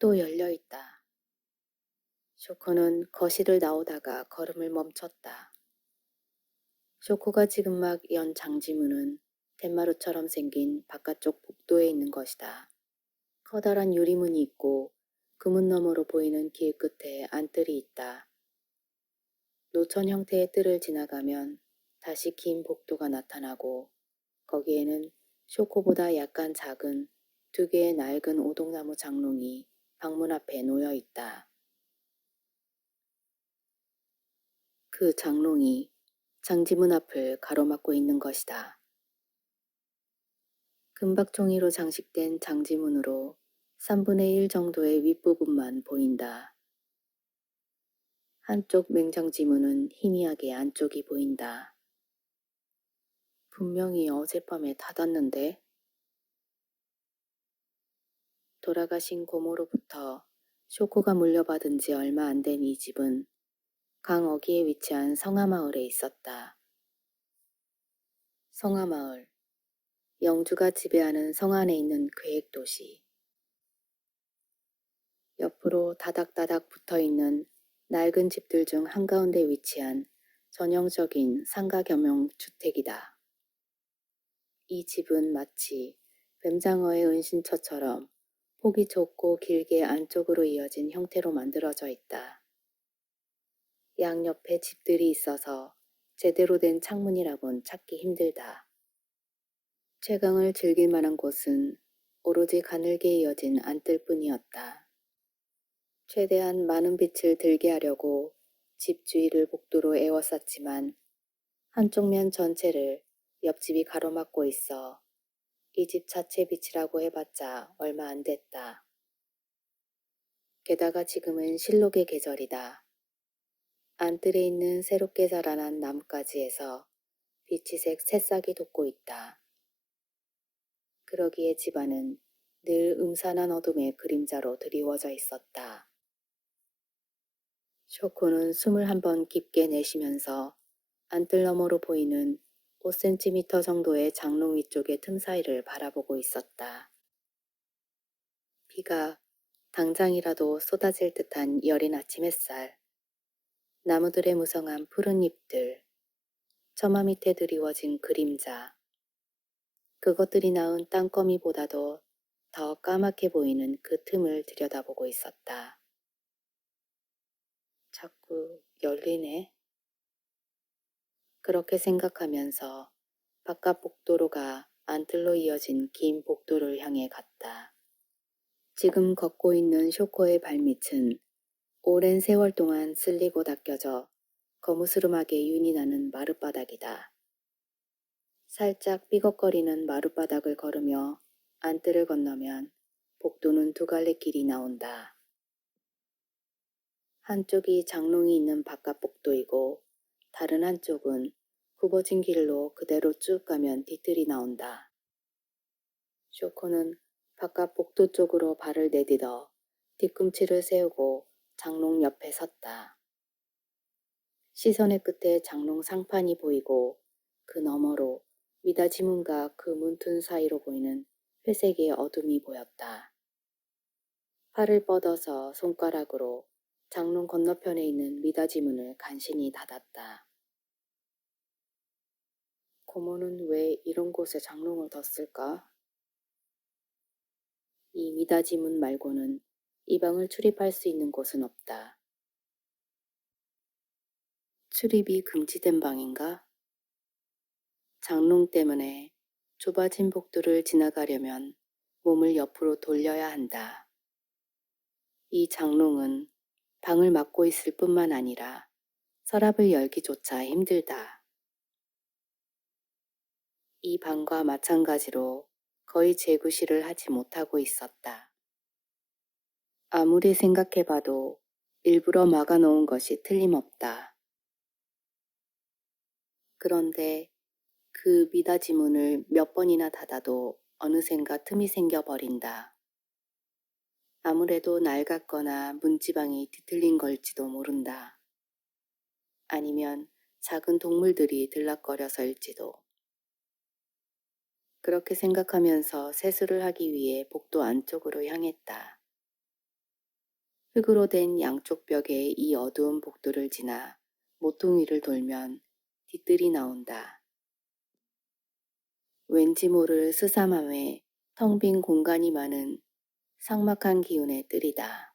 또 열려 있다. 쇼코는 거실을 나오다가 걸음을 멈췄다. 쇼코가 지금 막 연 장지문은 덴마루처럼 생긴 바깥쪽 복도에 있는 것이다. 커다란 유리문이 있고 그 문 너머로 보이는 길 끝에 안뜰이 있다. 노천 형태의 뜰을 지나가면 다시 긴 복도가 나타나고 거기에는 쇼코보다 약간 작은 두 개의 낡은 오동나무 장롱이 방문 앞에 놓여 있다. 그 장롱이 장지문 앞을 가로막고 있는 것이다. 금박종이로 장식된 장지문으로 3분의 1 정도의 윗부분만 보인다. 한쪽 맹장지문은 희미하게 안쪽이 보인다. 분명히 어젯밤에 닫았는데 돌아가신 고모로부터 쇼코가 물려받은 지 얼마 안 된 이 집은 강 어귀에 위치한 성하마을에 있었다. 성하마을, 영주가 지배하는 성 안에 있는 계획도시. 옆으로 다닥다닥 붙어있는 낡은 집들 중 한가운데 위치한 전형적인 상가겸용 주택이다. 이 집은 마치 뱀장어의 은신처처럼 폭이 좁고 길게 안쪽으로 이어진 형태로 만들어져 있다. 양옆에 집들이 있어서 제대로 된 창문이라곤 찾기 힘들다. 채광을 즐길 만한 곳은 오로지 가늘게 이어진 안뜰뿐이었다. 최대한 많은 빛을 들게 하려고 집 주위를 복도로 에워쌌지만 한쪽 면 전체를 옆집이 가로막고 있어 이 집 자체 빛이라고 해봤자 얼마 안 됐다. 게다가 지금은 실록의 계절이다. 안뜰에 있는 새롭게 자라난 나뭇가지에서 비치색 새싹이 돋고 있다. 그러기에 집안은 늘 음산한 어둠의 그림자로 드리워져 있었다. 쇼코는 숨을 한번 깊게 내쉬면서 안뜰 너머로 보이는 5cm 정도의 장롱 위쪽의 틈 사이를 바라보고 있었다. 비가 당장이라도 쏟아질 듯한 여린 아침 햇살, 나무들의 무성한 푸른 잎들, 처마 밑에 드리워진 그림자, 그것들이 낳은 땅거미보다도 더 까맣게 보이는 그 틈을 들여다보고 있었다. 자꾸 열리네. 그렇게 생각하면서 바깥 복도로가 안뜰로 이어진 긴 복도를 향해 갔다. 지금 걷고 있는 쇼코의 발밑은 오랜 세월 동안 쓸리고 닦여져 거무스름하게 윤이 나는 마룻바닥이다. 살짝 삐걱거리는 마룻바닥을 걸으며 안뜰을 건너면 복도는 두 갈래 길이 나온다. 한쪽이 장롱이 있는 바깥 복도이고 다른 한쪽은 굽어진 길로 그대로 쭉 가면 뒤뜰이 나온다. 쇼코는 바깥 복도 쪽으로 발을 내딛어 뒤꿈치를 세우고 장롱 옆에 섰다. 시선의 끝에 장롱 상판이 보이고 그 너머로 미닫이 문과 그 문틈 사이로 보이는 회색의 어둠이 보였다. 팔을 뻗어서 손가락으로 장롱 건너편에 있는 미닫이 문을 간신히 닫았다. 고모는 왜 이런 곳에 장롱을 뒀을까? 이 미닫이 문 말고는 이 방을 출입할 수 있는 곳은 없다. 출입이 금지된 방인가? 장롱 때문에 좁아진 복도를 지나가려면 몸을 옆으로 돌려야 한다. 이 장롱은 방을 막고 있을 뿐만 아니라 서랍을 열기조차 힘들다. 이 방과 마찬가지로 거의 재구실을 하지 못하고 있었다. 아무리 생각해봐도 일부러 막아놓은 것이 틀림없다. 그런데 그 미닫이 문을 몇 번이나 닫아도 어느샌가 틈이 생겨버린다. 아무래도 낡았거나 문지방이 뒤틀린 걸지도 모른다. 아니면 작은 동물들이 들락거려서일지도. 그렇게 생각하면서 세수를 하기 위해 복도 안쪽으로 향했다. 흙으로 된 양쪽 벽의 이 어두운 복도를 지나 모퉁이를 돌면 뒤뜰이 나온다. 왠지 모를 스사맘에 텅 빈 공간이 많은 삭막한 기운의 뜰이다.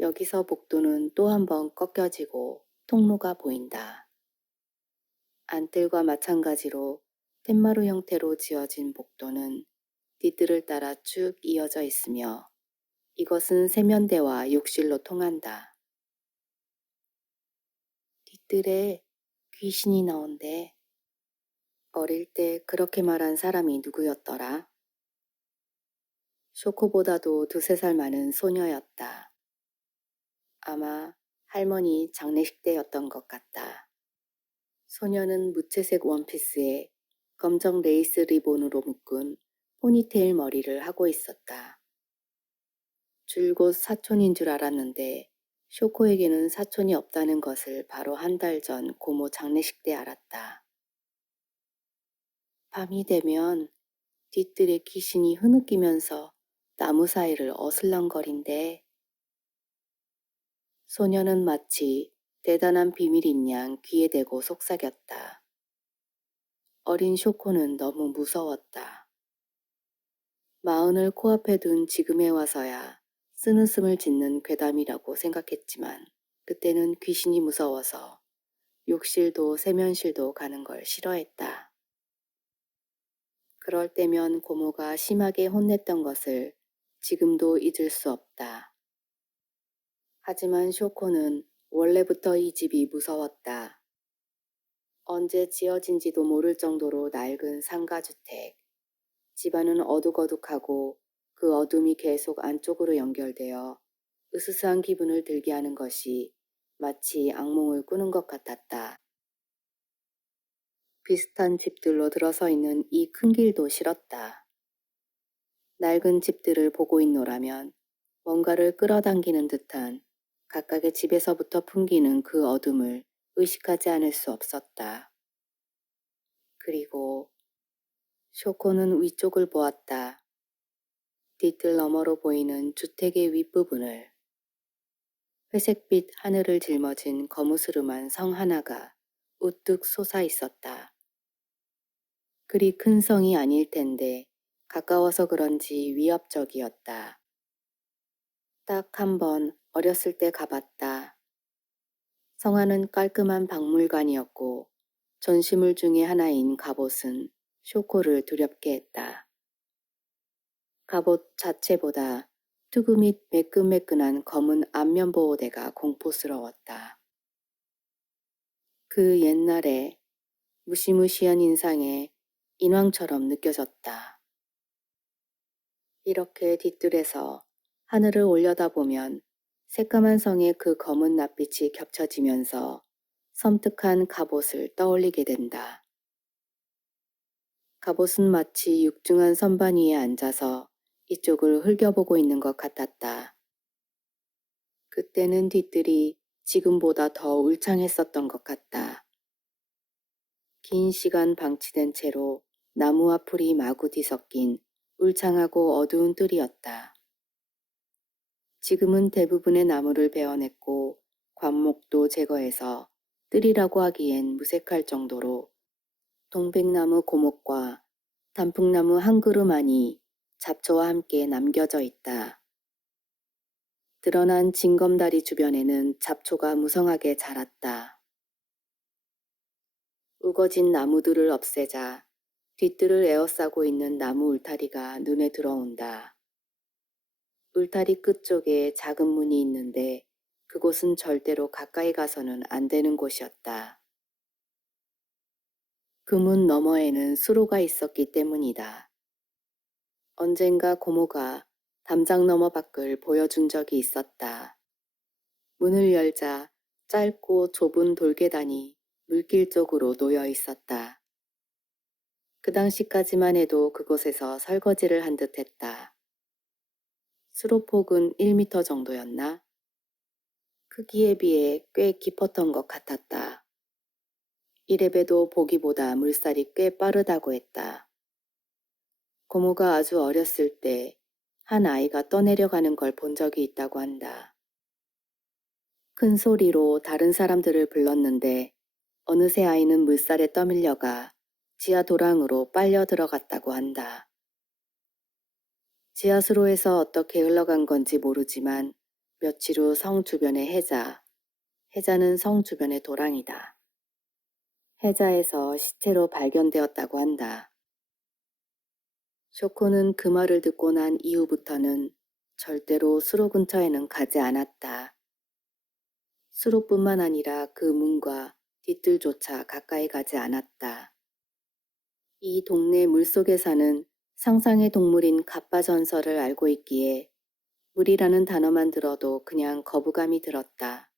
여기서 복도는 또 한 번 꺾여지고 통로가 보인다. 안뜰과 마찬가지로 텐마루 형태로 지어진 복도는 뒤뜰을 따라 쭉 이어져 있으며 이것은 세면대와 욕실로 통한다. 뒤뜰에 귀신이 나온대. 어릴 때 그렇게 말한 사람이 누구였더라? 쇼코보다도 두세 살 많은 소녀였다. 아마 할머니 장례식 때였던 것 같다. 소녀는 무채색 원피스에 검정 레이스 리본으로 묶은 포니테일 머리를 하고 있었다. 줄곧 사촌인 줄 알았는데 쇼코에게는 사촌이 없다는 것을 바로 한 달 전 고모 장례식 때 알았다. 밤이 되면 뒤뜰에 귀신이 흐느끼면서 나무 사이를 어슬렁거린대. 소녀는 마치 대단한 비밀인 양 귀에 대고 속삭였다. 어린 쇼코는 너무 무서웠다. 마흔을 코앞에 둔 지금에 와서야 쓰는씀을 짓는 괴담이라고 생각했지만 그때는 귀신이 무서워서 욕실도 세면실도 가는 걸 싫어했다. 그럴 때면 고모가 심하게 혼냈던 것을 지금도 잊을 수 없다. 하지만 쇼코는 원래부터 이 집이 무서웠다. 언제 지어진지도 모를 정도로 낡은 상가주택. 집안은 어둑어둑하고 그 어둠이 계속 안쪽으로 연결되어 으스스한 기분을 들게 하는 것이 마치 악몽을 꾸는 것 같았다. 비슷한 집들로 들어서 있는 이 큰 길도 싫었다. 낡은 집들을 보고 있노라면 뭔가를 끌어당기는 듯한 각각의 집에서부터 풍기는 그 어둠을 의식하지 않을 수 없었다. 그리고 쇼코는 위쪽을 보았다. 뒤뜰 너머로 보이는 주택의 윗부분을. 회색빛 하늘을 짊어진 거무스름한 성 하나가 우뚝 솟아 있었다. 그리 큰 성이 아닐 텐데 가까워서 그런지 위협적이었다. 딱 한 번 어렸을 때 가봤다. 성 안은 깔끔한 박물관이었고 전시물 중의 하나인 갑옷은 쇼코를 두렵게 했다. 갑옷 자체보다 투구 및 매끈매끈한 검은 안면보호대가 공포스러웠다. 그 옛날에 무시무시한 인상에 인왕처럼 느껴졌다. 이렇게 뒤뜰에서 하늘을 올려다보면 새까만 성의 그 검은 낯빛이 겹쳐지면서 섬뜩한 갑옷을 떠올리게 된다. 갑옷은 마치 육중한 선반 위에 앉아서 이쪽을 흘겨보고 있는 것 같았다. 그때는 뒤뜰이 지금보다 더 울창했었던 것 같다. 긴 시간 방치된 채로 나무와 풀이 마구 뒤섞인 울창하고 어두운 뜰이었다. 지금은 대부분의 나무를 베어냈고 관목도 제거해서 뜰이라고 하기엔 무색할 정도로 동백나무 고목과 단풍나무 한 그루만이 잡초와 함께 남겨져 있다. 드러난 징검다리 주변에는 잡초가 무성하게 자랐다. 우거진 나무들을 없애자 뒤뜰을 에워싸고 있는 나무 울타리가 눈에 들어온다. 울타리 끝쪽에 작은 문이 있는데 그곳은 절대로 가까이 가서는 안 되는 곳이었다. 그 문 너머에는 수로가 있었기 때문이다. 언젠가 고모가 담장 너머 밖을 보여준 적이 있었다. 문을 열자 짧고 좁은 돌계단이 물길 쪽으로 놓여 있었다. 그 당시까지만 해도 그곳에서 설거지를 한 듯 했다. 수로폭은 1미터 정도였나? 크기에 비해 꽤 깊었던 것 같았다. 이래봬도 보기보다 물살이 꽤 빠르다고 했다. 고모가 아주 어렸을 때 한 아이가 떠내려가는 걸 본 적이 있다고 한다. 큰 소리로 다른 사람들을 불렀는데 어느새 아이는 물살에 떠밀려가 지하 도랑으로 빨려 들어갔다고 한다. 지하수로에서 어떻게 흘러간 건지 모르지만 며칠 후 성 주변의 해자는 성 주변의 도랑이다. 해자에서 시체로 발견되었다고 한다. 쇼코는 그 말을 듣고 난 이후부터는 절대로 수로 근처에는 가지 않았다. 수로뿐만 아니라 그 문과 뒤뜰조차 가까이 가지 않았다. 이 동네 물속에 사는 상상의 동물인 갑바 전설을 알고 있기에 물이라는 단어만 들어도 그냥 거부감이 들었다.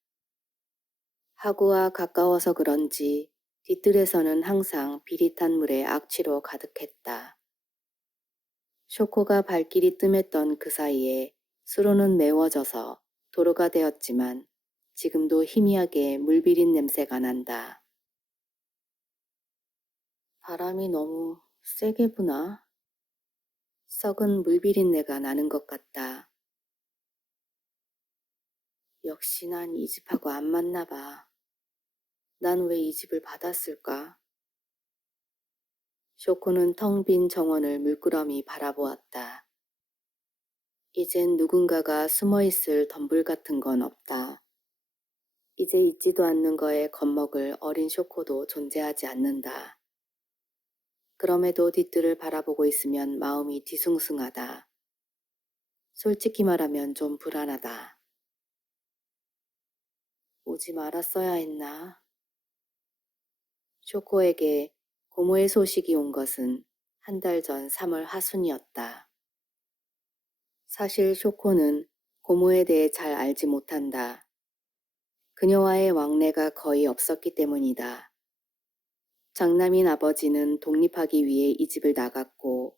하구와 가까워서 그런지 뒤뜰에서는 항상 비릿한 물에 악취로 가득했다. 쇼코가 발길이 뜸했던 그 사이에 수로는 메워져서 도로가 되었지만 지금도 희미하게 물비린 냄새가 난다. 바람이 너무 세게 부나? 썩은 물비린내가 나는 것 같다. 역시 난 이 집하고 안 맞나 봐. 난 왜 이 집을 받았을까? 쇼코는 텅 빈 정원을 물끄러미 바라보았다. 이젠 누군가가 숨어있을 덤불 같은 건 없다. 이제 있지도 않는 거에 겁먹을 어린 쇼코도 존재하지 않는다. 그럼에도 뒤뜰을 바라보고 있으면 마음이 뒤숭숭하다. 솔직히 말하면 좀 불안하다. 오지 말았어야 했나? 쇼코에게 고모의 소식이 온 것은 한 달 전 3월 하순이었다. 사실 쇼코는 고모에 대해 잘 알지 못한다. 그녀와의 왕래가 거의 없었기 때문이다. 장남인 아버지는 독립하기 위해 이 집을 나갔고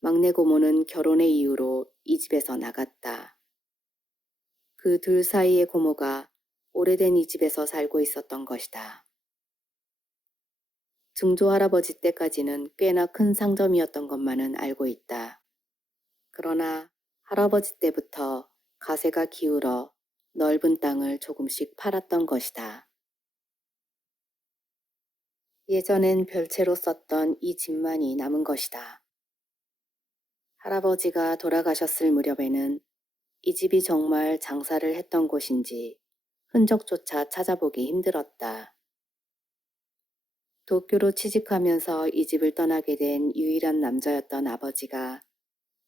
막내 고모는 결혼의 이유로 이 집에서 나갔다. 그 둘 사이의 고모가 오래된 이 집에서 살고 있었던 것이다. 증조 할아버지 때까지는 꽤나 큰 상점이었던 것만은 알고 있다. 그러나 할아버지 때부터 가세가 기울어 넓은 땅을 조금씩 팔았던 것이다. 예전엔 별채로 썼던 이 집만이 남은 것이다. 할아버지가 돌아가셨을 무렵에는 이 집이 정말 장사를 했던 곳인지 흔적조차 찾아보기 힘들었다. 도쿄로 취직하면서 이 집을 떠나게 된 유일한 남자였던 아버지가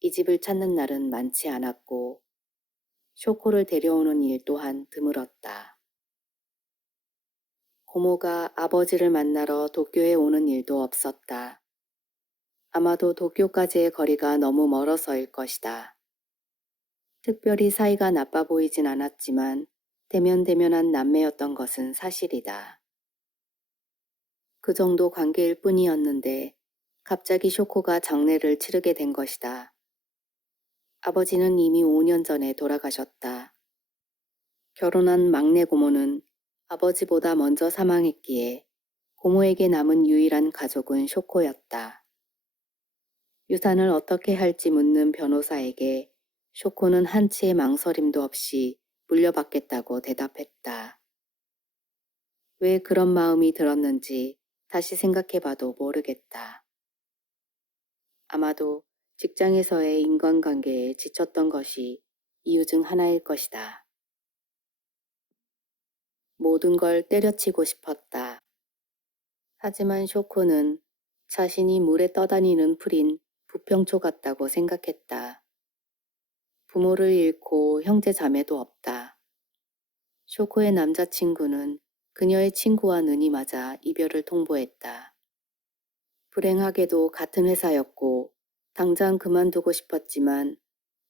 이 집을 찾는 날은 많지 않았고 쇼코를 데려오는 일 또한 드물었다. 고모가 아버지를 만나러 도쿄에 오는 일도 없었다. 아마도 도쿄까지의 거리가 너무 멀어서일 것이다. 특별히 사이가 나빠 보이진 않았지만 대면대면한 남매였던 것은 사실이다. 그 정도 관계일 뿐이었는데 갑자기 쇼코가 장례를 치르게 된 것이다. 아버지는 이미 5년 전에 돌아가셨다. 결혼한 막내 고모는 아버지보다 먼저 사망했기에 고모에게 남은 유일한 가족은 쇼코였다. 유산을 어떻게 할지 묻는 변호사에게 쇼코는 한치의 망설임도 없이 물려받겠다고 대답했다. 왜 그런 마음이 들었는지 다시 생각해봐도 모르겠다. 아마도 직장에서의 인간관계에 지쳤던 것이 이유 중 하나일 것이다. 모든 걸 때려치고 싶었다. 하지만 쇼코는 자신이 물에 떠다니는 풀인 부평초 같다고 생각했다. 부모를 잃고 형제 자매도 없다. 쇼코의 남자친구는 그녀의 친구와 눈이 맞아 이별을 통보했다. 불행하게도 같은 회사였고 당장 그만두고 싶었지만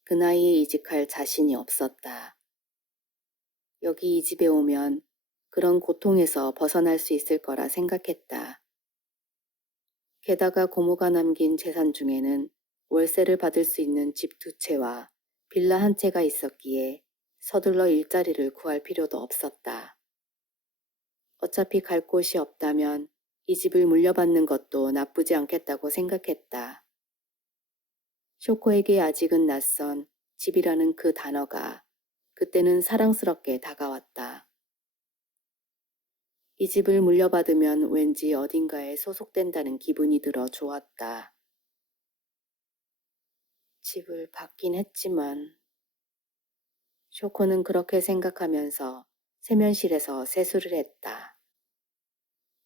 그 나이에 이직할 자신이 없었다. 여기 이 집에 오면 그런 고통에서 벗어날 수 있을 거라 생각했다. 게다가 고모가 남긴 재산 중에는 월세를 받을 수 있는 집 2채와 빌라 1채가 있었기에 서둘러 일자리를 구할 필요도 없었다. 어차피 갈 곳이 없다면 이 집을 물려받는 것도 나쁘지 않겠다고 생각했다. 쇼코에게 아직은 낯선 집이라는 그 단어가 그때는 사랑스럽게 다가왔다. 이 집을 물려받으면 왠지 어딘가에 소속된다는 기분이 들어 좋았다. 집을 받긴 했지만 쇼코는 그렇게 생각하면서 세면실에서 세수를 했다.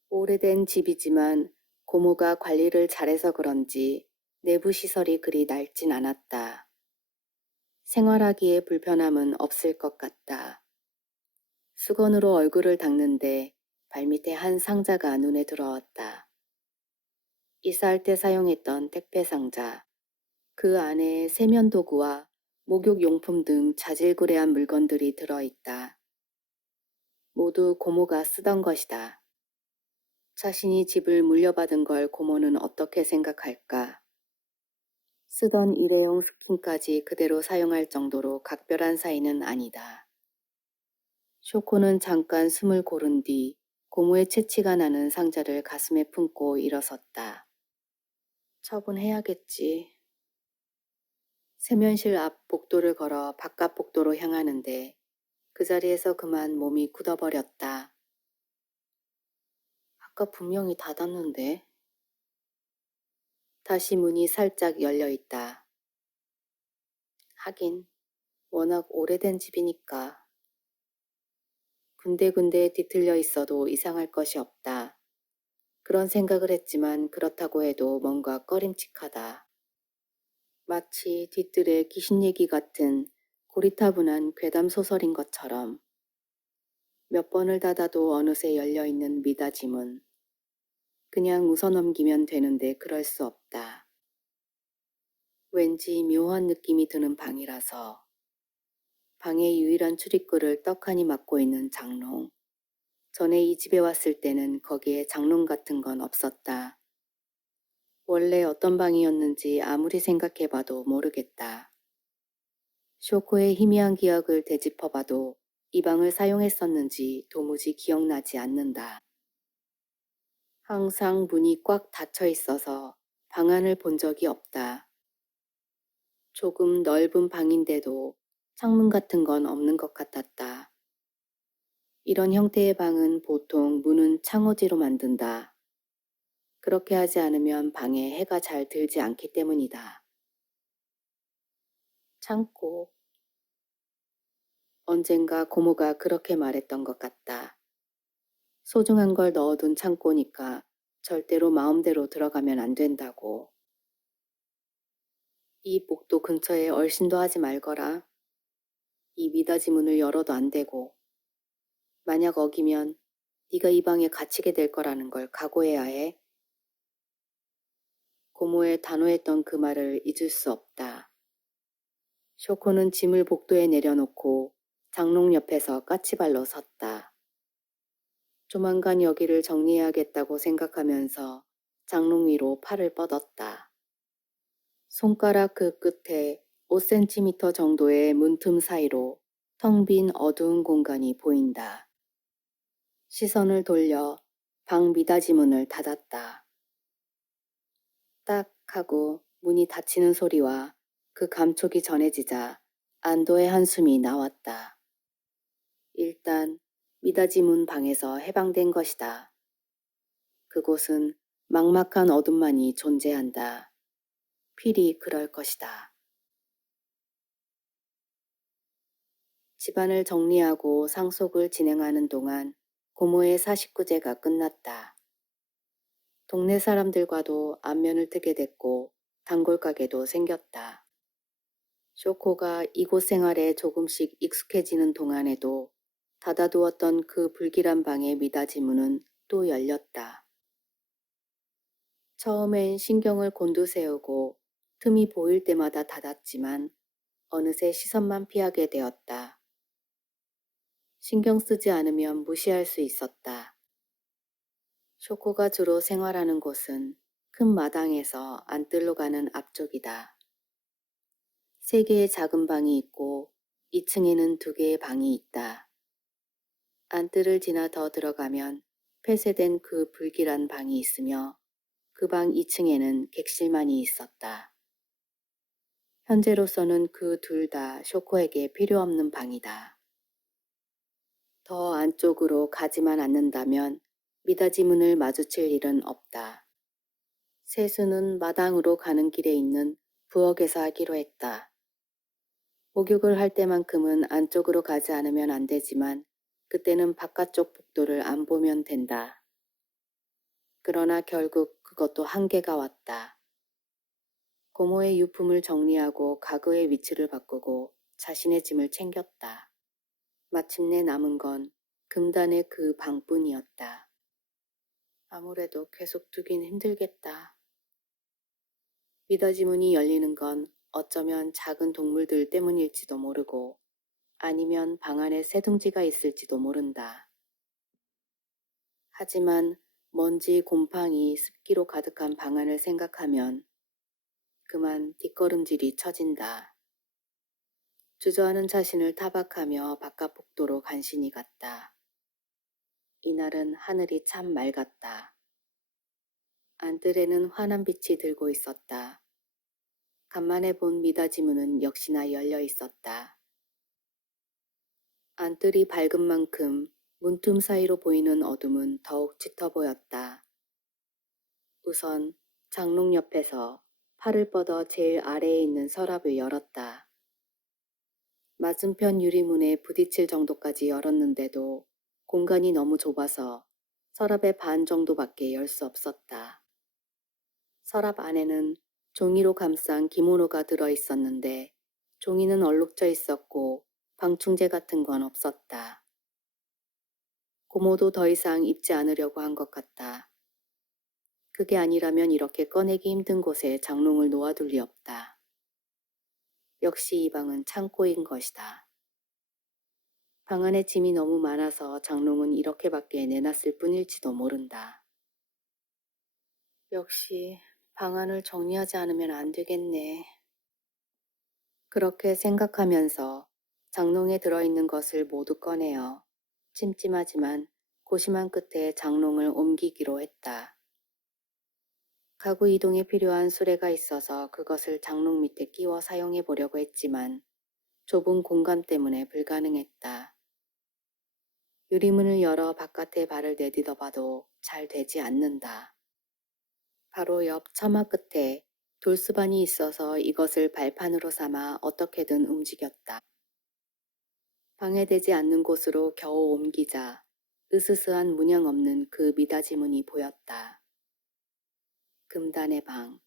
오래된 집이지만 고모가 관리를 잘해서 그런지 내부 시설이 그리 낡진 않았다. 생활하기에 불편함은 없을 것 같다. 수건으로 얼굴을 닦는데 발밑에 한 상자가 눈에 들어왔다. 이사할 때 사용했던 택배 상자. 그 안에 세면도구와 목욕용품 등 자질구레한 물건들이 들어있다. 모두 고모가 쓰던 것이다. 자신이 집을 물려받은 걸 고모는 어떻게 생각할까? 쓰던 일회용 스푼까지 그대로 사용할 정도로 각별한 사이는 아니다. 쇼코는 잠깐 숨을 고른 뒤 고모의 채취가 나는 상자를 가슴에 품고 일어섰다. 처분해야겠지. 세면실 앞 복도를 걸어 바깥 복도로 향하는데 그 자리에서 그만 몸이 굳어버렸다. 아까 분명히 닫았는데. 다시 문이 살짝 열려 있다. 하긴 워낙 오래된 집이니까. 군데군데 뒤틀려 있어도 이상할 것이 없다. 그런 생각을 했지만 그렇다고 해도 뭔가 꺼림칙하다. 마치 뒤뜰의 귀신 얘기 같은 고리타분한 괴담 소설인 것처럼. 몇 번을 닫아도 어느새 열려있는 미닫이문. 그냥 웃어넘기면 되는데 그럴 수 없다. 왠지 묘한 느낌이 드는 방이라서. 방의 유일한 출입구를 떡하니 막고 있는 장롱. 전에 이 집에 왔을 때는 거기에 장롱 같은 건 없었다. 원래 어떤 방이었는지 아무리 생각해봐도 모르겠다. 쇼코의 희미한 기억을 되짚어봐도 이 방을 사용했었는지 도무지 기억나지 않는다. 항상 문이 꽉 닫혀 있어서 방안을 본 적이 없다. 조금 넓은 방인데도 창문 같은 건 없는 것 같았다. 이런 형태의 방은 보통 문은 창호지로 만든다. 그렇게 하지 않으면 방에 해가 잘 들지 않기 때문이다. 창고. 언젠가 고모가 그렇게 말했던 것 같다. 소중한 걸 넣어둔 창고니까 절대로 마음대로 들어가면 안 된다고. 이 복도 근처에 얼씬도 하지 말거라. 이 미닫이 문을 열어도 안 되고. 만약 어기면 네가 이 방에 갇히게 될 거라는 걸 각오해야 해. 고모의 단호했던 그 말을 잊을 수 없다. 쇼코는 짐을 복도에 내려놓고 장롱 옆에서 까치발로 섰다. 조만간 여기를 정리해야겠다고 생각하면서 장롱 위로 팔을 뻗었다. 손가락 그 끝에 5cm 정도의 문틈 사이로 텅 빈 어두운 공간이 보인다. 시선을 돌려 방 미닫이 문을 닫았다. 딱 하고 문이 닫히는 소리와 그 감촉이 전해지자 안도의 한숨이 나왔다. 일단 미닫이 문 방에서 해방된 것이다. 그곳은 막막한 어둠만이 존재한다. 필히 그럴 것이다. 집안을 정리하고 상속을 진행하는 동안 고모의 49제가 끝났다. 동네 사람들과도 안면을 트게 됐고 단골 가게도 생겼다. 쇼코가 이곳 생활에 조금씩 익숙해지는 동안에도 닫아두었던 그 불길한 방의 미닫이 문은 또 열렸다. 처음엔 신경을 곤두세우고 틈이 보일 때마다 닫았지만 어느새 시선만 피하게 되었다. 신경 쓰지 않으면 무시할 수 있었다. 쇼코가 주로 생활하는 곳은 큰 마당에서 안뜰로 가는 앞쪽이다. 3개의 작은 방이 있고 2층에는 2개의 방이 있다. 안뜰을 지나 더 들어가면 폐쇄된 그 불길한 방이 있으며 그 방 2층에는 객실만이 있었다. 현재로서는 그 둘 다 쇼코에게 필요 없는 방이다. 더 안쪽으로 가지만 않는다면 미닫이 문을 마주칠 일은 없다. 세수는 마당으로 가는 길에 있는 부엌에서 하기로 했다. 목욕을 할 때만큼은 안쪽으로 가지 않으면 안 되지만 그때는 바깥쪽 복도를 안 보면 된다. 그러나 결국 그것도 한계가 왔다. 고모의 유품을 정리하고 가구의 위치를 바꾸고 자신의 짐을 챙겼다. 마침내 남은 건 금단의 그 방뿐이었다. 아무래도 계속 두긴 힘들겠다. 미닫이 문이 열리는 건 어쩌면 작은 동물들 때문일지도 모르고 아니면 방 안에 새둥지가 있을지도 모른다. 하지만 먼지, 곰팡이, 습기로 가득한 방 안을 생각하면 그만 뒷걸음질이 쳐진다. 주저하는 자신을 타박하며 바깥 복도로 간신히 갔다. 이날은 하늘이 참 맑았다. 안뜰에는 환한 빛이 들고 있었다. 간만에 본 미닫이 문은 역시나 열려 있었다. 안뜰이 밝은 만큼 문틈 사이로 보이는 어둠은 더욱 짙어 보였다. 우선 장롱 옆에서 팔을 뻗어 제일 아래에 있는 서랍을 열었다. 맞은편 유리문에 부딪힐 정도까지 열었는데도 공간이 너무 좁아서 서랍의 반 정도밖에 열 수 없었다. 서랍 안에는 종이로 감싼 기모노가 들어 있었는데 종이는 얼룩져 있었고 방충제 같은 건 없었다. 고모도 더 이상 입지 않으려고 한 것 같다. 그게 아니라면 이렇게 꺼내기 힘든 곳에 장롱을 놓아둘 리 없다. 역시 이 방은 창고인 것이다. 방 안에 짐이 너무 많아서 장롱은 이렇게밖에 내놨을 뿐일지도 모른다. 역시 방 안을 정리하지 않으면 안 되겠네. 그렇게 생각하면서 장롱에 들어있는 것을 모두 꺼내어 찜찜하지만 고심한 끝에 장롱을 옮기기로 했다. 가구 이동에 필요한 수레가 있어서 그것을 장롱 밑에 끼워 사용해 보려고 했지만 좁은 공간 때문에 불가능했다. 유리문을 열어 바깥에 발을 내딛어 봐도 잘 되지 않는다. 바로 옆 처마 끝에 돌수반이 있어서 이것을 발판으로 삼아 어떻게든 움직였다. 방해되지 않는 곳으로 겨우 옮기자 으스스한 문양 없는 그 미닫이 문이 보였다. 금단의 방.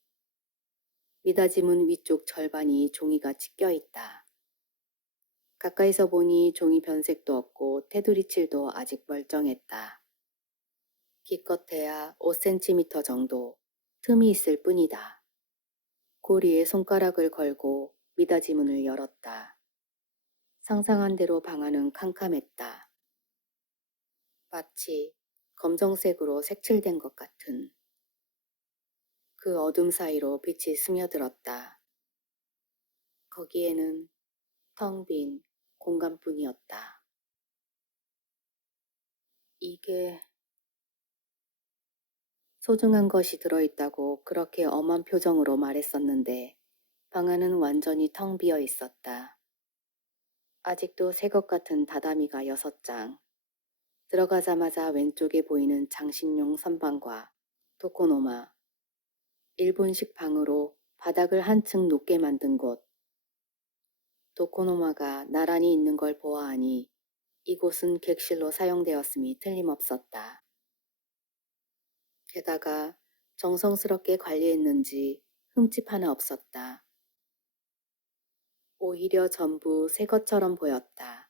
미닫이 문 위쪽 절반이 종이가 찢겨 있다. 가까이서 보니 종이 변색도 없고 테두리 칠도 아직 멀쩡했다. 기껏해야 5cm 정도 틈이 있을 뿐이다. 고리에 손가락을 걸고 미닫이 문을 열었다. 상상한 대로 방 안은 캄캄했다. 마치 검정색으로 색칠된 것 같은. 그 어둠 사이로 빛이 스며들었다. 거기에는 텅 빈 공간뿐이었다. 이게 소중한 것이 들어있다고 그렇게 엄한 표정으로 말했었는데 방 안은 완전히 텅 비어 있었다. 아직도 새 것 같은 다다미가 6장. 들어가자마자 왼쪽에 보이는 장식용 선반과 토코노마, 일본식 방으로 바닥을 한층 높게 만든 곳. 도코노마가 나란히 있는 걸 보아하니 이곳은 객실로 사용되었음이 틀림없었다. 게다가 정성스럽게 관리했는지 흠집 하나 없었다. 오히려 전부 새 것처럼 보였다.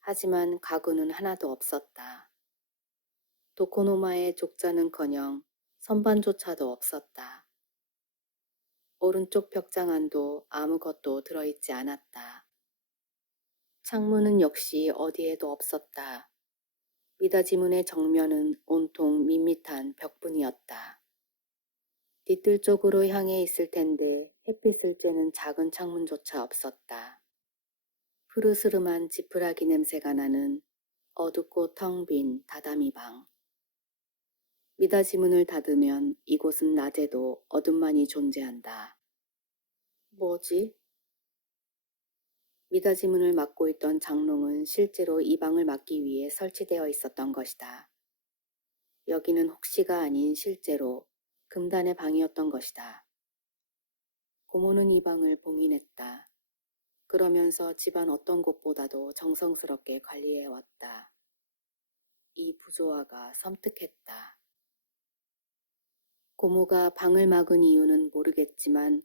하지만 가구는 하나도 없었다. 도코노마의 족자는커녕 선반조차도 없었다. 오른쪽 벽장 안도 아무것도 들어있지 않았다. 창문은 역시 어디에도 없었다. 미닫이 문의 정면은 온통 밋밋한 벽뿐이었다. 뒤뜰 쪽으로 향해 있을 텐데 햇빛을 쬐는 작은 창문조차 없었다. 푸르스름한 지푸라기 냄새가 나는 어둡고 텅 빈 다다미 방. 미닫이 문을 닫으면 이곳은 낮에도 어둠만이 존재한다. 뭐지? 미닫이 문을 막고 있던 장롱은 실제로 이 방을 막기 위해 설치되어 있었던 것이다. 여기는 혹시가 아닌 실제로 금단의 방이었던 것이다. 고모는 이 방을 봉인했다. 그러면서 집안 어떤 곳보다도 정성스럽게 관리해왔다. 이 부조화가 섬뜩했다. 고모가 방을 막은 이유는 모르겠지만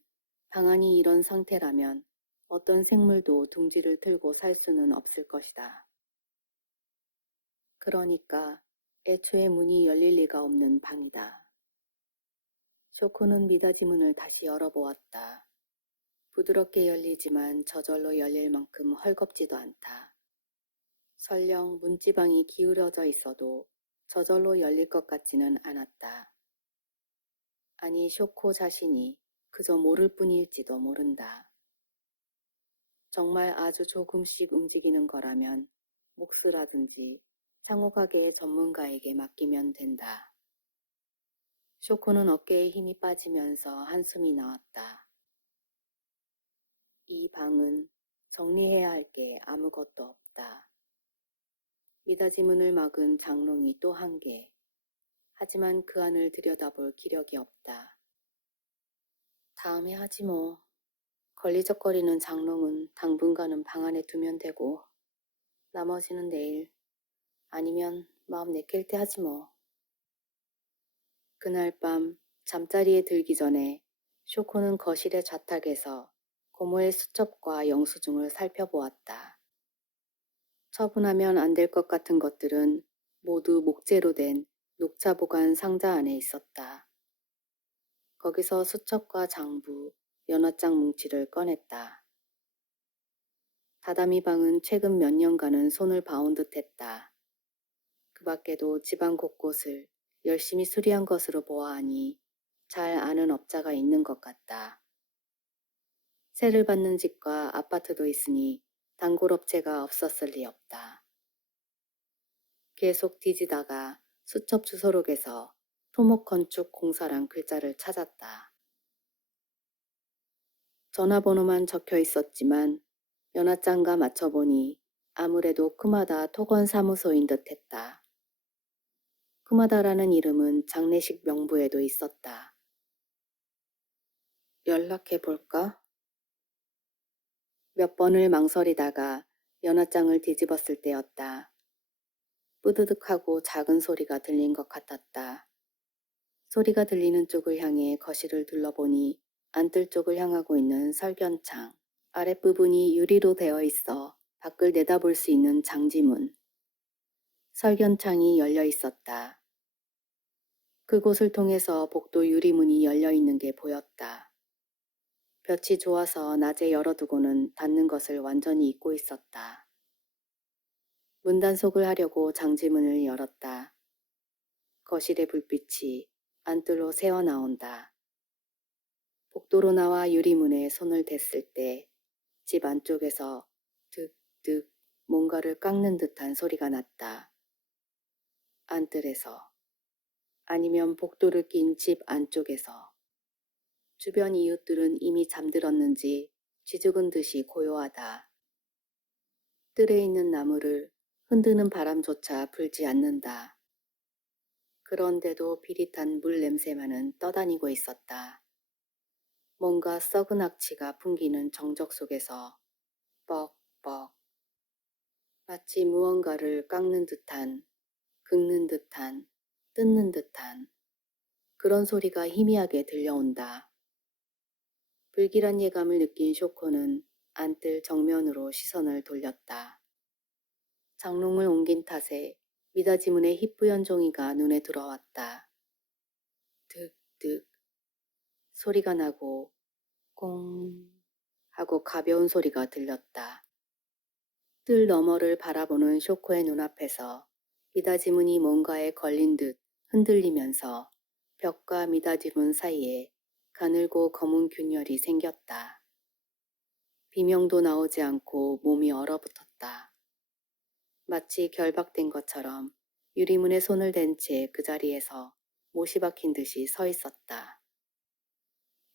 방 안이 이런 상태라면 어떤 생물도 둥지를 틀고 살 수는 없을 것이다. 그러니까 애초에 문이 열릴 리가 없는 방이다. 쇼코는 미닫이 문을 다시 열어보았다. 부드럽게 열리지만 저절로 열릴 만큼 헐겁지도 않다. 설령 문지방이 기울어져 있어도 저절로 열릴 것 같지는 않았다. 아니, 쇼코 자신이 그저 모를 뿐일지도 모른다. 정말 아주 조금씩 움직이는 거라면 몫이라든지 창호가게의 전문가에게 맡기면 된다. 쇼코는 어깨에 힘이 빠지면서 한숨이 나왔다. 이 방은 정리해야 할 게 아무것도 없다. 미닫이 문을 막은 장롱이 또 한 개. 하지만 그 안을 들여다볼 기력이 없다. 다음에 하지 뭐. 걸리적거리는 장롱은 당분간은 방 안에 두면 되고 나머지는 내일 아니면 마음 내킬 때 하지 뭐. 그날 밤 잠자리에 들기 전에 쇼코는 거실의 좌탁에서 고모의 수첩과 영수증을 살펴보았다. 처분하면 안 될 것 같은 것들은 모두 목재로 된 녹차 보관 상자 안에 있었다. 거기서 수첩과 장부, 연화장 뭉치를 꺼냈다. 다다미 방은 최근 몇 년간은 손을 봐온 듯했다. 그 밖에도 집안 곳곳을 열심히 수리한 것으로 보아하니 잘 아는 업자가 있는 것 같다. 세를 받는 집과 아파트도 있으니 단골업체가 없었을 리 없다. 계속 뒤지다가 수첩 주소록에서 토목건축공사란 글자를 찾았다. 전화번호만 적혀 있었지만 연하장과 맞춰보니 아무래도 크마다 토건사무소인 듯했다. 크마다라는 이름은 장례식 명부에도 있었다. 연락해볼까? 몇 번을 망설이다가 연하장을 뒤집었을 때였다. 뿌드득하고 작은 소리가 들린 것 같았다. 소리가 들리는 쪽을 향해 거실을 둘러보니 안뜰 쪽을 향하고 있는 설견창, 아랫부분이 유리로 되어 있어 밖을 내다볼 수 있는 장지문. 설견창이 열려 있었다. 그곳을 통해서 복도 유리문이 열려 있는 게 보였다. 볕이 좋아서 낮에 열어두고는 닫는 것을 완전히 잊고 있었다. 문단속을 하려고 장지문을 열었다. 거실의 불빛이 안뜰로 새어나온다. 복도로 나와 유리문에 손을 댔을 때 집 안쪽에서 득득 뭔가를 깎는 듯한 소리가 났다. 안뜰에서 아니면 복도를 낀 집 안쪽에서. 주변 이웃들은 이미 잠들었는지 쥐죽은 듯이 고요하다. 뜰에 있는 나무를 흔드는 바람조차 불지 않는다. 그런데도 비릿한 물 냄새만은 떠다니고 있었다. 뭔가 썩은 악취가 풍기는 정적 속에서 뻑뻑 마치 무언가를 깎는 듯한, 긁는 듯한, 뜯는 듯한 그런 소리가 희미하게 들려온다. 불길한 예감을 느낀 쇼코는 안뜰 정면으로 시선을 돌렸다. 장롱을 옮긴 탓에 미닫이문의 희뿌연 종이가 눈에 들어왔다. 득득 소리가 나고 꽁 하고 가벼운 소리가 들렸다. 뜰 너머를 바라보는 쇼코의 눈앞에서 미닫이문이 뭔가에 걸린 듯 흔들리면서 벽과 미닫이문 사이에 가늘고 검은 균열이 생겼다. 비명도 나오지 않고 몸이 얼어붙었다. 마치 결박된 것처럼 유리문에 손을 댄 채 그 자리에서 못이 박힌 듯이 서 있었다.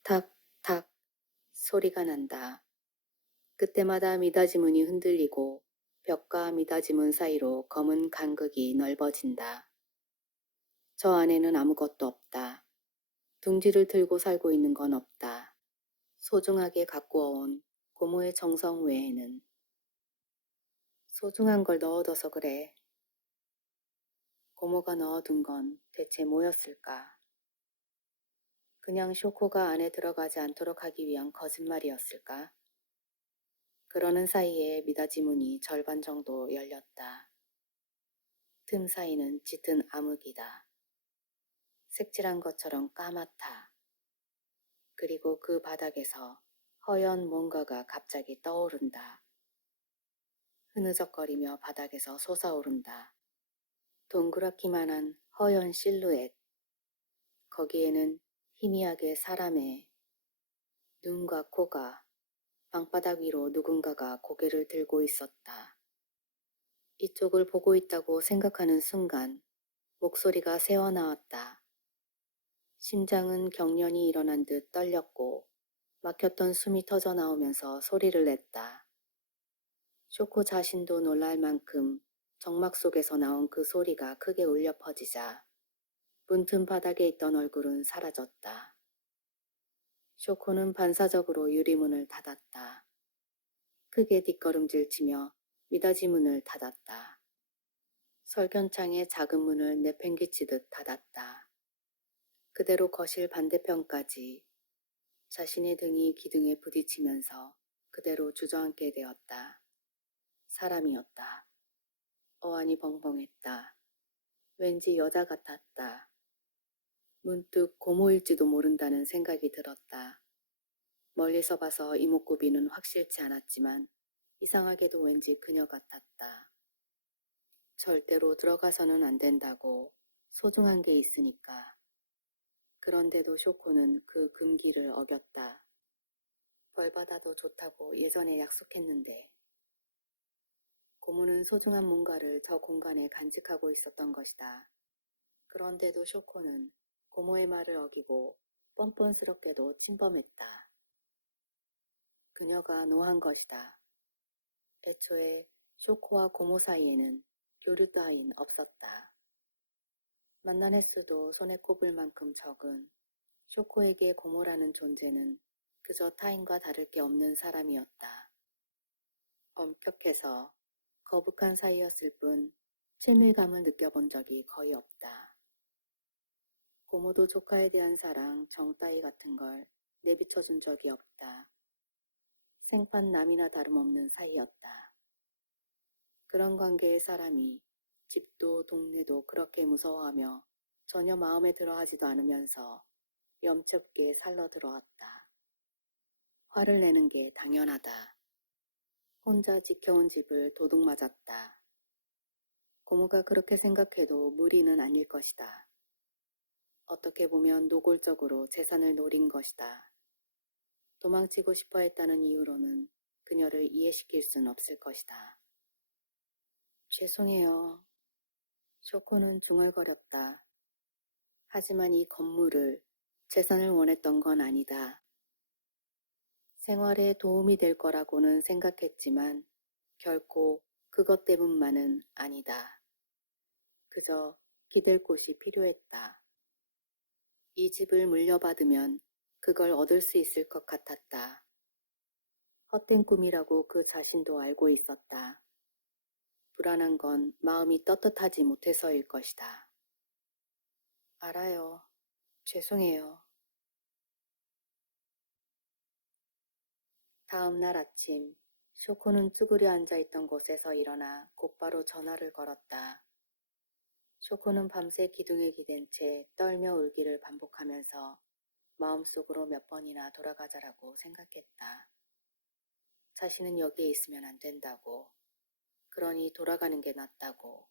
탁, 탁 소리가 난다. 그때마다 미닫이문이 흔들리고 벽과 미닫이문 사이로 검은 간극이 넓어진다. 저 안에는 아무것도 없다. 둥지를 들고 살고 있는 건 없다. 소중하게 가꾸어온 고모의 정성 외에는. 소중한 걸 넣어둬서 그래. 고모가 넣어둔 건 대체 뭐였을까? 그냥 쇼코가 안에 들어가지 않도록 하기 위한 거짓말이었을까? 그러는 사이에 미닫이 문이 절반 정도 열렸다. 틈 사이는 짙은 암흑이다. 색칠한 것처럼 까맣다. 그리고 그 바닥에서 허연 뭔가가 갑자기 떠오른다. 흐느적거리며 바닥에서 솟아오른다. 동그랗기만한 허연 실루엣. 거기에는 희미하게 사람의 눈과 코가 방바닥 위로 누군가가 고개를 들고 있었다. 이쪽을 보고 있다고 생각하는 순간 목소리가 새어나왔다. 심장은 경련이 일어난 듯 떨렸고 막혔던 숨이 터져 나오면서 소리를 냈다. 쇼코 자신도 놀랄 만큼 정막 속에서 나온 그 소리가 크게 울려 퍼지자 문틈 바닥에 있던 얼굴은 사라졌다. 쇼코는 반사적으로 유리문을 닫았다. 크게 뒷걸음질 치며 미닫이 문을 닫았다. 설견창에 작은 문을 내팽개치듯 닫았다. 그대로 거실 반대편까지 자신의 등이 기둥에 부딪히면서 그대로 주저앉게 되었다. 사람이었다. 어안이 벙벙했다. 왠지 여자 같았다. 문득 고모일지도 모른다는 생각이 들었다. 멀리서 봐서 이목구비는 확실치 않았지만 이상하게도 왠지 그녀 같았다. 절대로 들어가서는 안 된다고 소중한 게 있으니까. 그런데도 쇼코는 그 금기를 어겼다. 벌받아도 좋다고 예전에 약속했는데. 고모는 소중한 뭔가를 저 공간에 간직하고 있었던 것이다. 그런데도 쇼코는 고모의 말을 어기고 뻔뻔스럽게도 침범했다. 그녀가 노한 것이다. 애초에 쇼코와 고모 사이에는 교류 따윈 없었다. 만난 횟수도 손에 꼽을 만큼 적은 쇼코에게 고모라는 존재는 그저 타인과 다를 게 없는 사람이었다. 엄격해서 거북한 사이였을 뿐 친밀감을 느껴본 적이 거의 없다. 고모도 조카에 대한 사랑, 정 따위 같은 걸 내비쳐준 적이 없다. 생판 남이나 다름없는 사이였다. 그런 관계의 사람이 집도 동네도 그렇게 무서워하며 전혀 마음에 들어하지도 않으면서 염첩게 살러 들어왔다. 화를 내는 게 당연하다. 혼자 지켜온 집을 도둑 맞았다. 고모가 그렇게 생각해도 무리는 아닐 것이다. 어떻게 보면 노골적으로 재산을 노린 것이다. 도망치고 싶어 했다는 이유로는 그녀를 이해시킬 순 없을 것이다. 죄송해요. 쇼코는 중얼거렸다. 하지만 이 건물을, 재산을 원했던 건 아니다. 생활에 도움이 될 거라고는 생각했지만 결코 그것 때문만은 아니다. 그저 기댈 곳이 필요했다. 이 집을 물려받으면 그걸 얻을 수 있을 것 같았다. 헛된 꿈이라고 그 자신도 알고 있었다. 불안한 건 마음이 떳떳하지 못해서일 것이다. 알아요. 죄송해요. 다음 날 아침, 쇼코는 쭈그려 앉아있던 곳에서 일어나 곧바로 전화를 걸었다. 쇼코는 밤새 기둥에 기댄 채 떨며 울기를 반복하면서 마음속으로 몇 번이나 돌아가자라고 생각했다. 자신은 여기에 있으면 안 된다고. 그러니 돌아가는 게 낫다고.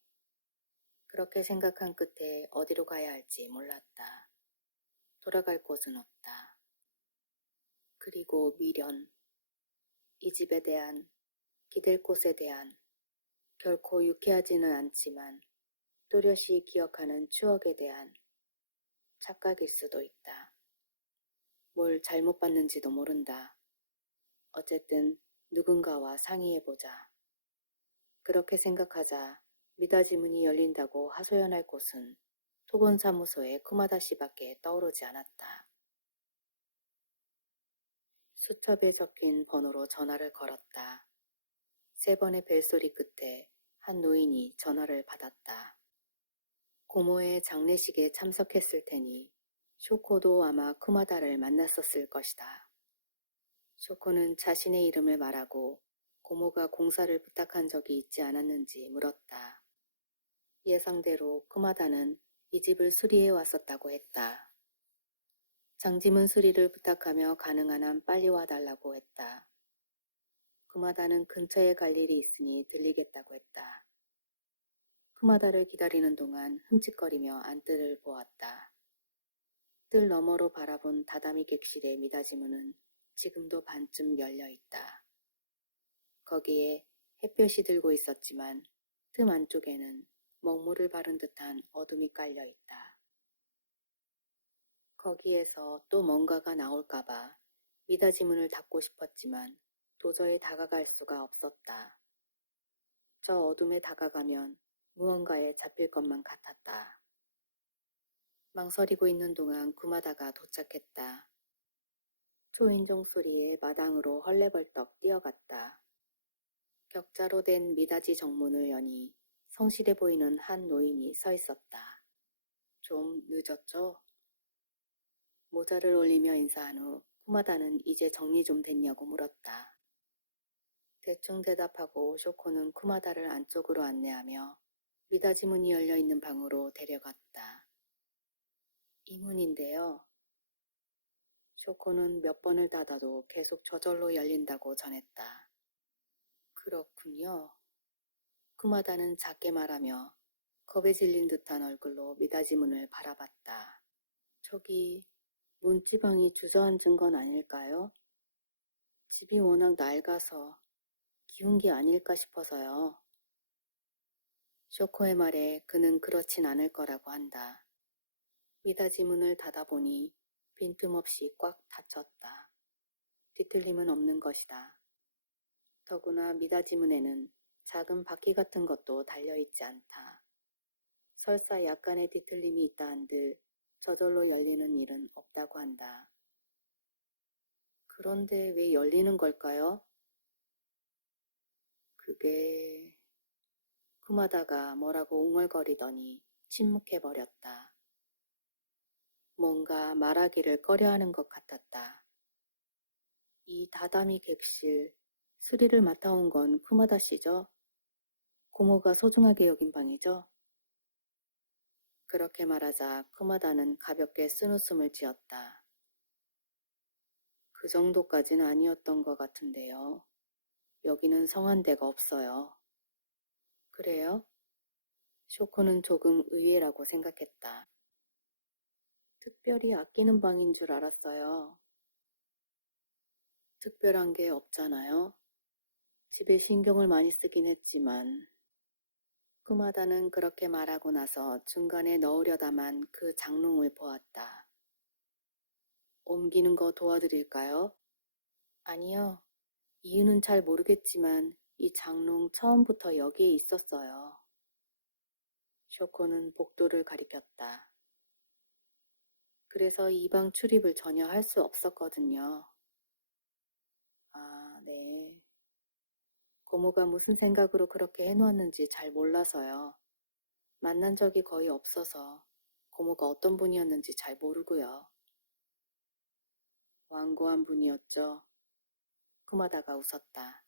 그렇게 생각한 끝에 어디로 가야 할지 몰랐다. 돌아갈 곳은 없다. 그리고 미련. 이 집에 대한, 기댈 곳에 대한, 결코 유쾌하지는 않지만 또렷이 기억하는 추억에 대한 착각일 수도 있다. 뭘 잘못 봤는지도 모른다. 어쨌든 누군가와 상의해보자. 그렇게 생각하자 미다지 문이 열린다고 하소연할 곳은 토건사무소의 쿠마다 씨밖에 떠오르지 않았다. 수첩에 적힌 번호로 전화를 걸었다. 3번의 벨소리 끝에 한 노인이 전화를 받았다. 고모의 장례식에 참석했을 테니 쇼코도 아마 쿠마다를 만났었을 것이다. 쇼코는 자신의 이름을 말하고 고모가 공사를 부탁한 적이 있지 않았는지 물었다. 예상대로 쿠마다는 이 집을 수리해 왔었다고 했다. 장지문 수리를 부탁하며 가능한 한 빨리 와달라고 했다. 쿠마다는 근처에 갈 일이 있으니 들리겠다고 했다. 쿠마다를 기다리는 동안 흠칫거리며 안뜰을 보았다. 뜰 너머로 바라본 다다미 객실의 미닫이문은 지금도 반쯤 열려 있다. 거기에 햇볕이 들고 있었지만 틈 안쪽에는 먹물을 바른 듯한 어둠이 깔려 있다. 거기에서 또 뭔가가 나올까봐 미닫이문을 닫고 싶었지만 도저히 다가갈 수가 없었다. 저 어둠에 다가가면 무언가에 잡힐 것만 같았다. 망설이고 있는 동안 구마다가 도착했다. 초인종 소리에 마당으로 헐레벌떡 뛰어갔다. 격자로 된 미닫이 정문을 여니 성실해 보이는 한 노인이 서 있었다. 좀 늦었죠? 모자를 올리며 인사한 후 쿠마다는 이제 정리 좀 됐냐고 물었다. 대충 대답하고 쇼코는 쿠마다를 안쪽으로 안내하며 미닫이 문이 열려있는 방으로 데려갔다. 이 문인데요. 쇼코는 몇 번을 닫아도 계속 저절로 열린다고 전했다. 그렇군요. 쿠마다는 작게 말하며 겁에 질린 듯한 얼굴로 미닫이 문을 바라봤다. 저기 문지방이 주저앉은 건 아닐까요? 집이 워낙 낡아서 기운 게 아닐까 싶어서요. 쇼코의 말에 그는 그렇진 않을 거라고 한다. 미닫이 문을 닫아보니 빈틈없이 꽉 닫혔다. 뒤틀림은 없는 것이다. 더구나 미닫이 문에는 작은 바퀴 같은 것도 달려있지 않다. 설사 약간의 뒤틀림이 있다 한들 저절로 열리는 일은 없다고 한다. 그런데 왜 열리는 걸까요? 그게... 쿠마다가 뭐라고 웅얼거리더니 침묵해버렸다. 뭔가 말하기를 꺼려하는 것 같았다. 이 다다미 객실, 수리를 맡아온 건 쿠마다 씨죠? 고모가 소중하게 여긴 방이죠? 그렇게 말하자 쿠마다는 가볍게 쓴웃음을 지었다. 그 정도까진 아니었던 것 같은데요. 여기는 성한 데가 없어요. 그래요? 쇼코는 조금 의외라고 생각했다. 특별히 아끼는 방인 줄 알았어요. 특별한 게 없잖아요. 집에 신경을 많이 쓰긴 했지만 쿠마다는 그렇게 말하고 나서 중간에 넣으려다만 그 장롱을 보았다. 옮기는 거 도와드릴까요? 아니요. 이유는 잘 모르겠지만 이 장롱 처음부터 여기에 있었어요. 쇼코는 복도를 가리켰다. 그래서 이 방 출입을 전혀 할 수 없었거든요. 아, 네. 고모가 무슨 생각으로 그렇게 해놓았는지 잘 몰라서요. 만난 적이 거의 없어서 고모가 어떤 분이었는지 잘 모르고요. 완고한 분이었죠. 쿠마다가 웃었다.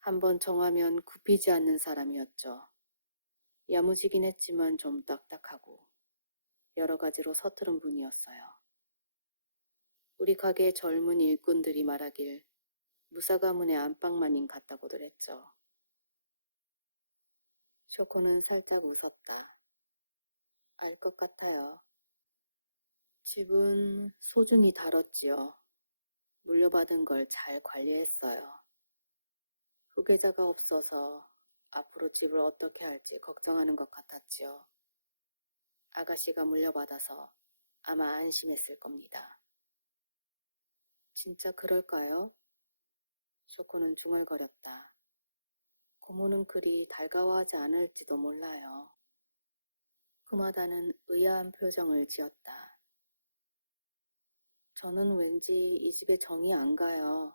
한번 정하면 굽히지 않는 사람이었죠. 야무지긴 했지만 좀 딱딱하고 여러 가지로 서투른 분이었어요. 우리 가게 젊은 일꾼들이 말하길 무사가문의 안방마님 같다고들 했죠. 쇼코는 살짝 웃었다. 알 것 같아요. 집은 소중히 다뤘지요. 물려받은 걸 잘 관리했어요. 후계자가 없어서 앞으로 집을 어떻게 할지 걱정하는 것 같았지요. 아가씨가 물려받아서 아마 안심했을 겁니다. 진짜 그럴까요? 쇼코는 중얼거렸다. 고모는 그리 달가워하지 않을지도 몰라요. 금하다는 의아한 표정을 지었다. 저는 왠지 이 집에 정이 안 가요.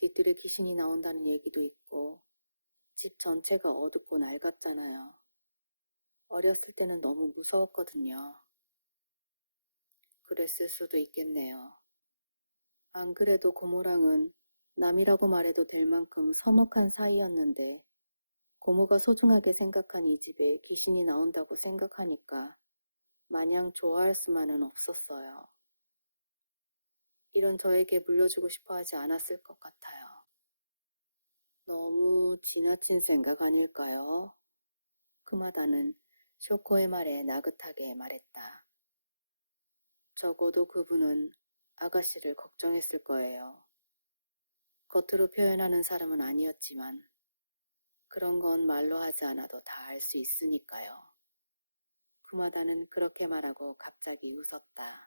뒤뜰에 귀신이 나온다는 얘기도 있고 집 전체가 어둡고 낡았잖아요. 어렸을 때는 너무 무서웠거든요. 그랬을 수도 있겠네요. 안 그래도 고모랑은 남이라고 말해도 될 만큼 서먹한 사이였는데 고모가 소중하게 생각한 이 집에 귀신이 나온다고 생각하니까 마냥 좋아할 수만은 없었어요. 이런 저에게 물려주고 싶어 하지 않았을 것 같아요. 너무 지나친 생각 아닐까요? 크마다는 쇼코의 말에 나긋하게 말했다. 적어도 그분은 아가씨를 걱정했을 거예요. 겉으로 표현하는 사람은 아니었지만 그런 건 말로 하지 않아도 다 알 수 있으니까요. 크마다는 그렇게 말하고 갑자기 웃었다.